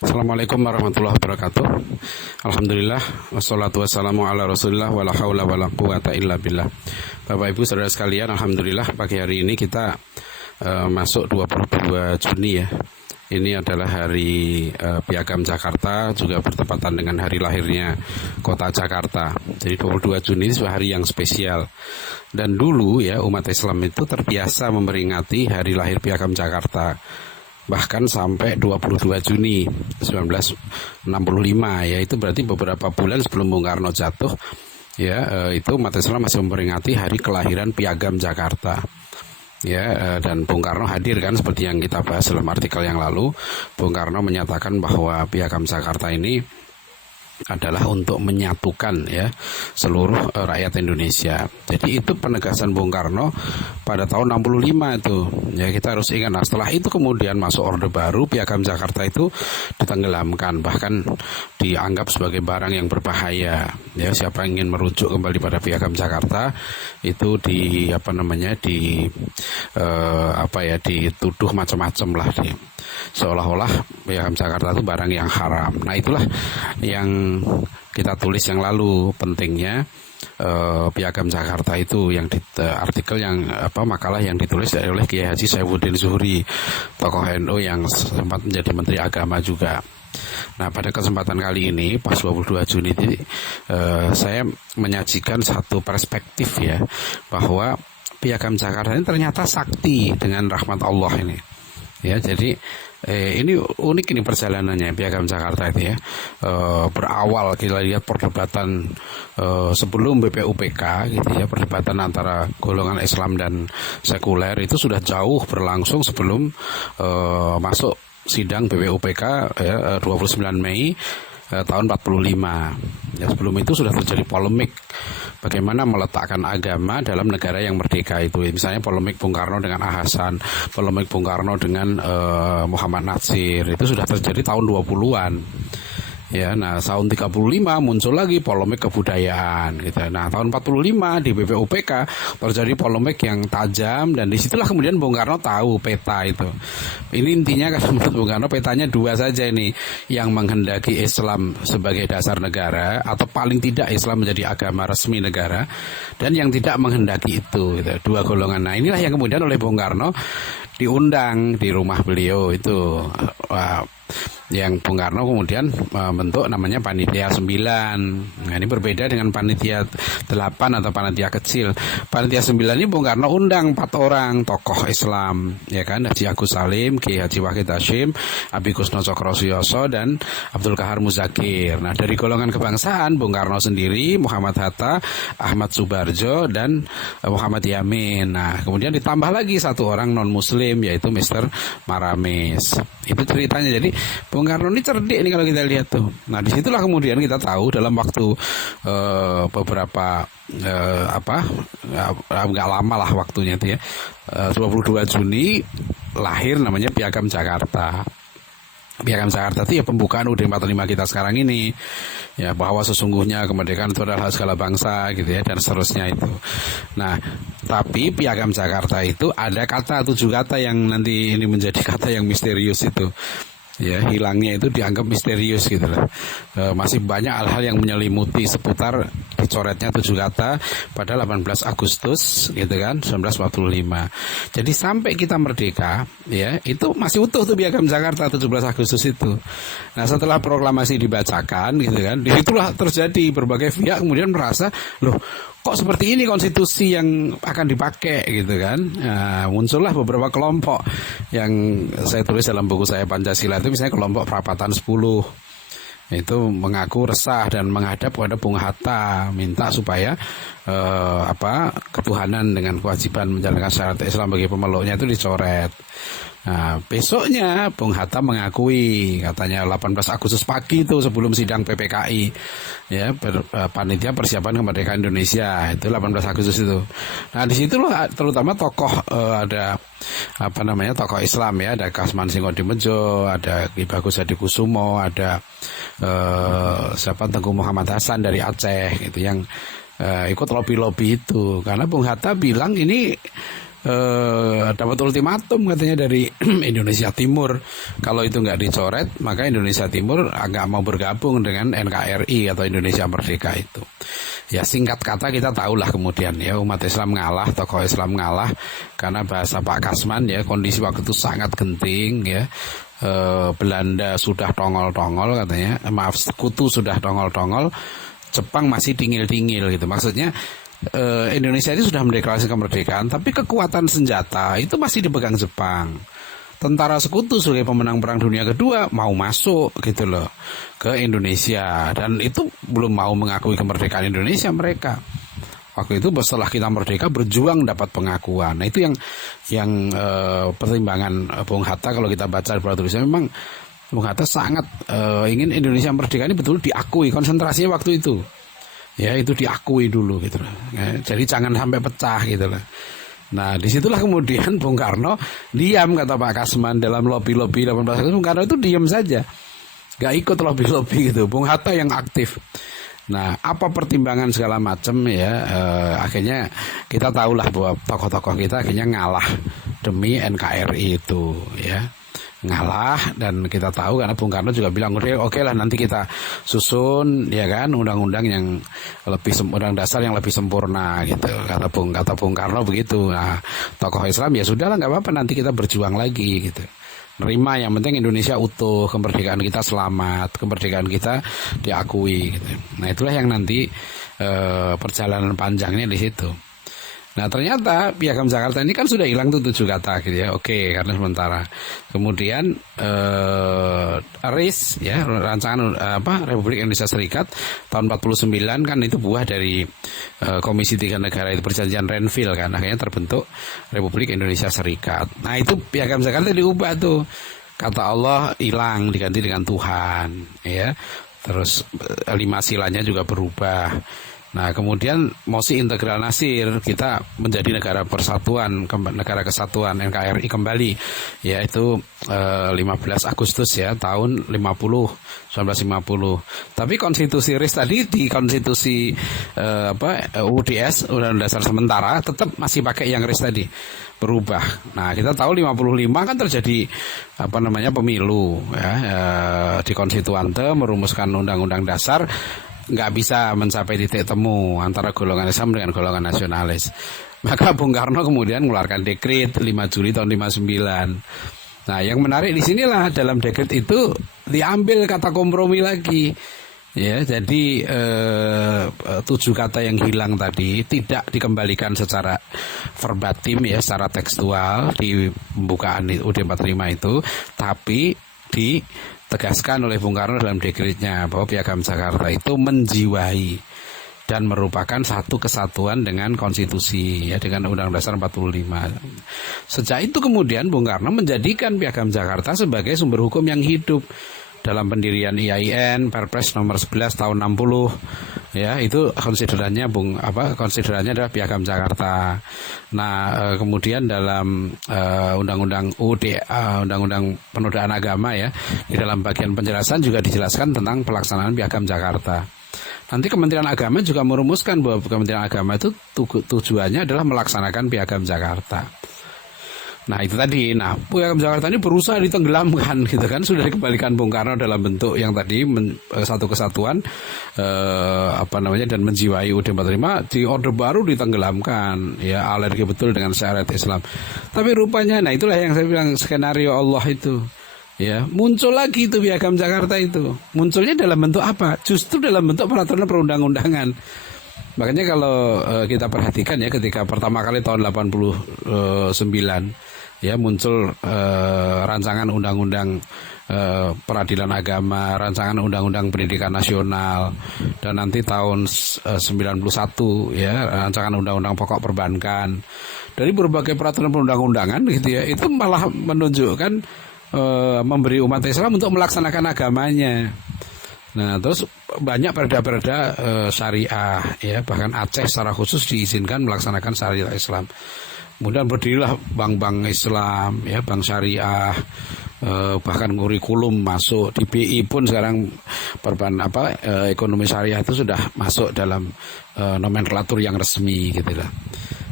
Assalamualaikum warahmatullahi wabarakatuh. Alhamdulillah, wassalatu wassalamu ala rasulillah, wala hawla wala quwata illa billah. Bapak Ibu saudara sekalian, Alhamdulillah pagi hari ini kita masuk 22 Juni ya. Ini adalah hari Piagam Jakarta, juga bertepatan dengan hari lahirnya kota Jakarta. Jadi 22 Juni ini sebuah hari yang spesial. Dan dulu ya umat Islam itu terbiasa memperingati hari lahir Piagam Jakarta. Bahkan sampai 22 Juni 1965 ya, itu berarti beberapa bulan sebelum Bung Karno jatuh ya, itu umat Islam masih memperingati hari kelahiran Piagam Jakarta. Ya, dan Bung Karno hadir kan, seperti yang kita bahas dalam artikel yang lalu. Bung Karno menyatakan bahwa Piagam Jakarta ini adalah untuk menyatukan ya seluruh rakyat Indonesia. Jadi itu penegasan Bung Karno pada tahun 65 itu. Ya, kita harus ingat. Nah, setelah itu kemudian masuk Orde Baru, Piagam Jakarta itu ditenggelamkan, bahkan dianggap sebagai barang yang berbahaya. Ya, siapa yang ingin merujuk kembali pada Piagam Jakarta itu dituduh macam-macam lah seolah-olah Piagam Jakarta itu barang yang haram. Nah, itulah yang kita tulis yang lalu, pentingnya Piagam Jakarta itu, yang di artikel yang makalah yang ditulis oleh Kiai Haji Saifuddin Zuhri, tokoh NU yang sempat menjadi Menteri Agama juga. Nah, pada kesempatan kali ini pas 22 Juni ini saya menyajikan satu perspektif ya, bahwa Piagam Jakarta ini ternyata sakti dengan rahmat Allah ini. Ya, jadi ini unik ini perjalanannya Piagam Jakarta itu ya. Berawal kita lihat perdebatan sebelum BPUPK gitu ya, perdebatan antara golongan Islam dan sekuler itu sudah jauh berlangsung sebelum masuk sidang BPUPK ya, 29 Mei tahun 45. Ya, sebelum itu sudah terjadi polemik bagaimana meletakkan agama dalam negara yang merdeka itu. Misalnya polemik Bung Karno dengan Hasan, polemik Bung Karno dengan Muhammad Natsir, itu sudah terjadi tahun 20-an. Ya, nah tahun 35 muncul lagi polemik kebudayaan gitu. Nah, tahun 45 di BPUPK terjadi polemik yang tajam, dan disitulah kemudian Bung Karno tahu peta itu. Ini intinya kan menurut Bung Karno petanya dua saja ini, yang menghendaki Islam sebagai dasar negara atau paling tidak Islam menjadi agama resmi negara, dan yang tidak menghendaki itu gitu. Dua golongan. Nah, inilah yang kemudian oleh Bung Karno diundang di rumah beliau itu. Yang Bung Karno kemudian membentuk namanya Panitia 9. Nah, ini berbeda dengan Panitia 8 atau Panitia kecil. Panitia 9 ini Bung Karno undang 4 orang tokoh Islam, ya kan, Haji Agus Salim, Kiai Haji Wahid Hasyim, Abi Kusno Cokrosuyoso, dan Abdul Kahar Muzakir. Nah, dari golongan kebangsaan Bung Karno sendiri, Muhammad Hatta, Ahmad Subarjo, dan Muhammad Yamin. Nah, kemudian ditambah lagi satu orang non muslim, yaitu Mr. Maramis. Itu ceritanya. Jadi Bung Karno ini cerdik nih kalau kita lihat tuh. Nah, disitulah kemudian kita tahu dalam waktu beberapa nggak lama lah waktunya itu ya, 22 Juni lahir namanya Piagam Jakarta. Piagam Jakarta itu ya pembukaan UUD 45 kita sekarang ini ya, bahwa sesungguhnya kemerdekaan itu adalah hak segala bangsa gitu ya, dan seterusnya itu. Nah, tapi Piagam Jakarta itu ada kata, 7 kata yang nanti ini menjadi kata yang misterius itu. Ya, hilangnya itu dianggap misterius gitu loh. Masih banyak hal-hal yang menyelimuti seputar dicoretnya 7 kata pada 18 Agustus gitu kan 1945. Jadi sampai kita merdeka ya, itu masih utuh tuh Piagam Jakarta 17 Agustus itu. Nah, setelah proklamasi dibacakan gitu kan, disitulah terjadi berbagai pihak kemudian merasa, loh, kok seperti ini konstitusi yang akan dipakai gitu kan. Nah, muncullah beberapa kelompok yang saya tulis dalam buku saya Pancasila itu, misalnya kelompok Perapatan 10 itu mengaku resah dan menghadap kepada Bung Hatta, minta supaya ketuhanan dengan kewajiban menjalankan syariat Islam bagi pemeluknya itu dicoret. Nah, besoknya Bung Hatta mengakui, katanya 18 Agustus pagi itu sebelum sidang PPKI ya, panitia persiapan kemerdekaan Indonesia itu 18 Agustus itu. Nah, di situ loh terutama tokoh ada tokoh Islam ya, ada Kasman Singodimedjo, ada Ki Bagus Hadikusumo, ada Tengku Muhammad Hasan dari Aceh gitu, yang ikut lobby-lobby itu, karena Bung Hatta bilang ini dapat ultimatum katanya dari Indonesia Timur, kalau itu nggak dicoret maka Indonesia Timur nggak mau bergabung dengan NKRI atau Indonesia Merdeka itu. Ya singkat kata kita tahulah kemudian ya umat Islam ngalah, tokoh Islam ngalah karena bahasa Pak Kasman ya kondisi waktu itu sangat genting ya. Belanda sudah tongol-tongol katanya, maaf sekutu sudah tongol-tongol, Jepang masih tingil-tingil gitu. Maksudnya Indonesia ini sudah mendeklarasikan kemerdekaan, tapi kekuatan senjata itu masih dipegang Jepang. Tentara sekutu sebagai pemenang Perang Dunia Kedua mau masuk gitu loh ke Indonesia, dan itu belum mau mengakui kemerdekaan Indonesia mereka. Waktu itu setelah kita merdeka berjuang dapat pengakuan. Nah itu yang pertimbangan Bung Hatta kalau kita baca di tulisan, memang Bung Hatta sangat ingin Indonesia merdeka ini betul diakui, konsentrasinya waktu itu. Ya itu diakui dulu gitu loh. Ya, jadi jangan sampai pecah gitu loh. Nah disitulah kemudian Bung Karno diam, kata Pak Kasman, dalam lobby-lobby 18 Bung Karno itu diam saja, gak ikut lobby-lobby gitu. Bung Hatta yang aktif. Nah apa pertimbangan segala macam ya, akhirnya kita tahulah bahwa tokoh-tokoh kita akhirnya ngalah demi NKRI itu ya, ngalah. Dan kita tahu karena Bung Karno juga bilang oke lah nanti kita susun ya kan undang-undang yang lebih undang dasar yang lebih sempurna gitu, kata Bung Karno begitu. Nah tokoh Islam ya sudahlah nggak apa-apa, nanti kita berjuang lagi gitu, nerima, yang penting Indonesia utuh, kemerdekaan kita selamat, kemerdekaan kita diakui gitu. Nah itulah yang nanti perjalanan panjangnya di situ. Nah ternyata Piagam Jakarta ini kan sudah hilang tuh 7 kata gitu ya. Oke, karena sementara. Kemudian RIS ya, rancangan Republik Indonesia Serikat tahun 49 kan itu buah dari Komisi 3 Negara itu, perjanjian Renville kan, akhirnya terbentuk Republik Indonesia Serikat. Nah itu Piagam Jakarta diubah tuh. Kata Allah hilang diganti dengan Tuhan ya. Terus 5 silanya juga berubah. Nah kemudian mosi integral nasir, kita menjadi negara persatuan, negara kesatuan NKRI kembali, yaitu 15 Agustus ya tahun 1950. Tapi konstitusi RIS tadi di konstitusi UDS Undang-Undang Dasar sementara tetap masih pakai yang RIS tadi, berubah. Nah kita tahu 55 kan terjadi pemilu ya, di konstituante merumuskan Undang-Undang Dasar, nggak bisa mencapai titik temu antara golongan Islam dengan golongan nasionalis. Maka Bung Karno kemudian mengeluarkan dekret 5 Juli tahun 59. Nah yang menarik di sinilah dalam dekret itu diambil kata kompromi lagi. Ya, jadi 7 kata yang hilang tadi tidak dikembalikan secara verbatim ya, secara tekstual di pembukaan UUD 45 itu, tapi ditegaskan oleh Bung Karno dalam dekretnya bahwa Piagam Jakarta itu menjiwai dan merupakan satu kesatuan dengan konstitusi ya, dengan Undang-Undang Dasar 45. Sejak itu kemudian Bung Karno menjadikan Piagam Jakarta sebagai sumber hukum yang hidup dalam pendirian IAIN, Perpres nomor 11 tahun 60 ya, itu konsiderannya konsiderannya adalah Piagam Jakarta. Nah kemudian dalam Undang-Undang Undang-Undang Penodaan Agama ya, di dalam bagian penjelasan juga dijelaskan tentang pelaksanaan Piagam Jakarta. Nanti Kementerian Agama juga merumuskan bahwa Kementerian Agama itu tujuannya adalah melaksanakan Piagam Jakarta. Nah itu tadi, Piagam Jakarta ini berusaha ditenggelamkan gitu kan, sudah dikembalikan Bung Karno dalam bentuk yang tadi satu kesatuan dan menjiwai UUD 45, di Orde Baru ditenggelamkan ya, alergi betul dengan syariat Islam. Tapi rupanya, nah itulah yang saya bilang skenario Allah itu ya, muncul lagi itu Piagam Jakarta itu. Munculnya dalam bentuk apa? Justru dalam bentuk peraturan perundang-undangan. Makanya kalau kita perhatikan ya, ketika pertama kali tahun 89 ya muncul rancangan undang-undang peradilan agama, rancangan undang-undang pendidikan nasional, dan nanti tahun 91 ya rancangan undang-undang pokok perbankan. Dari berbagai peraturan perundang-undangan gitu ya, itu malah menunjukkan memberi umat Islam untuk melaksanakan agamanya. Nah terus banyak perda-perda syariah ya, bahkan Aceh secara khusus diizinkan melaksanakan syariat Islam. Kemudian berdirilah bank-bank Islam ya, bank syariah, bahkan kurikulum masuk di BI pun sekarang ekonomi syariah itu sudah masuk dalam nomenklatur yang resmi gitu lah.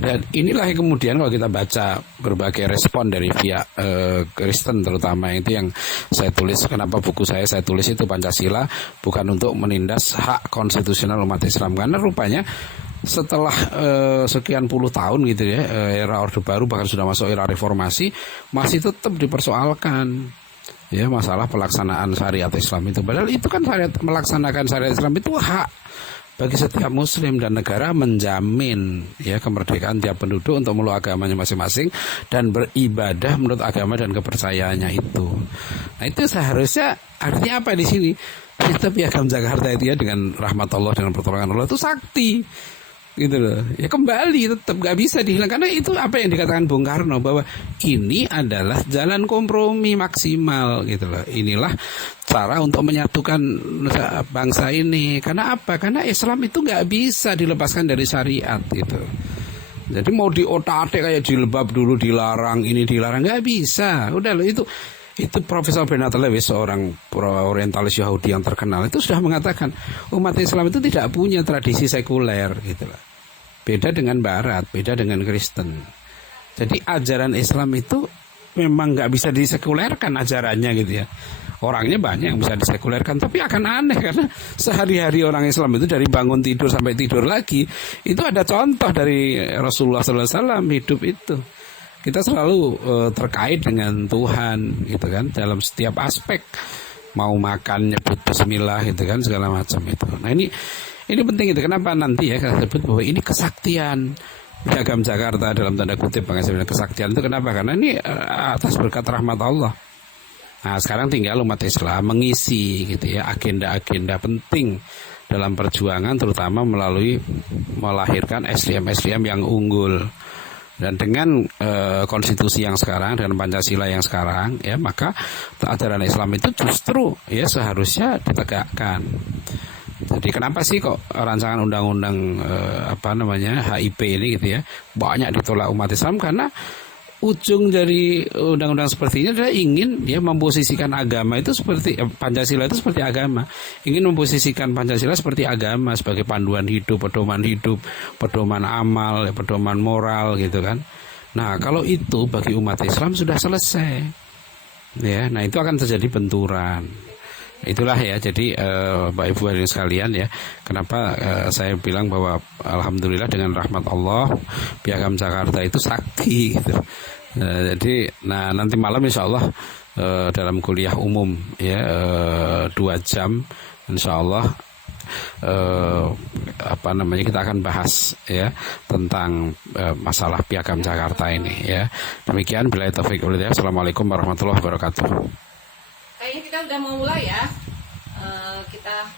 Dan inilah yang kemudian kalau kita baca berbagai respon dari pihak Kristen terutama, itu yang saya tulis. Kenapa buku saya tulis itu Pancasila bukan untuk menindas hak konstitusional umat Islam, karena rupanya setelah sekian puluh tahun gitu ya, era Orde Baru bahkan sudah masuk era reformasi, masih tetap dipersoalkan ya masalah pelaksanaan syariat Islam itu. Padahal itu kan melaksanakan syariat Islam itu hak bagi setiap muslim, dan negara menjamin ya kemerdekaan tiap penduduk untuk meluk agamanya masing-masing dan beribadah menurut agama dan kepercayaannya itu. Nah, itu seharusnya artinya apa di sini? Kita Piagam Jakarta itu ya, dengan rahmat Allah, dengan pertolongan Allah itu sakti. Gitu loh. Ya kembali tetap gak bisa dihilangkan, karena itu apa yang dikatakan Bung Karno, bahwa ini adalah jalan kompromi maksimal gitu loh. Inilah cara untuk menyatukan bangsa ini. Karena apa? Karena Islam itu gak bisa dilepaskan dari syariat gitu. Jadi mau diotak-atik kayak jilbab dulu dilarang, ini dilarang, gak bisa. Udah loh, itu Profesor Bernard Lewis, seorang orientalis Yahudi yang terkenal, itu sudah mengatakan umat Islam itu tidak punya tradisi sekuler gitu loh. Beda dengan Barat, beda dengan Kristen. Jadi ajaran Islam itu memang nggak bisa disekulerkan ajarannya gitu ya. Orangnya banyak yang bisa disekulerkan, tapi akan aneh karena sehari-hari orang Islam itu dari bangun tidur sampai tidur lagi, itu ada contoh dari Rasulullah SAW hidup itu. Kita selalu terkait dengan Tuhan gitu kan, dalam setiap aspek, mau makan nyebut bismillah gitu kan, segala macam itu. Nah ini penting itu. Kenapa nanti ya kita sebut bahwa ini kesaktian Piagam Jakarta dalam tanda kutip, sebenarnya kesaktian itu kenapa? Karena ini atas berkat rahmat Allah. Nah sekarang tinggal umat Islam mengisi gitu ya agenda-agenda penting dalam perjuangan, terutama melalui melahirkan SDM yang unggul. Dan dengan konstitusi yang sekarang dan Pancasila yang sekarang ya, maka ajaran Islam itu justru ya seharusnya ditegakkan. Jadi kenapa sih kok rancangan undang-undang HIP ini gitu ya banyak ditolak umat Islam? Karena ujung dari undang-undang seperti ini adalah ingin dia memposisikan agama itu seperti Pancasila itu seperti agama, ingin memposisikan Pancasila seperti agama, sebagai panduan hidup, pedoman amal, pedoman moral gitu kan. Nah kalau itu bagi umat Islam sudah selesai ya, nah itu akan terjadi benturan. Itulah ya, jadi Bapak Ibu hadirin sekalian ya, kenapa saya bilang bahwa alhamdulillah dengan rahmat Allah Piagam Jakarta itu sakti gitu. Jadi nanti malam insya Allah dalam kuliah umum ya 2 jam insya Allah kita akan bahas ya tentang masalah Piagam Jakarta ini ya. Demikian, billahi taufiq wal hidayah. Assalamualaikum warahmatullahi wabarakatuh. Kayaknya kita udah mau mulai ya. Kita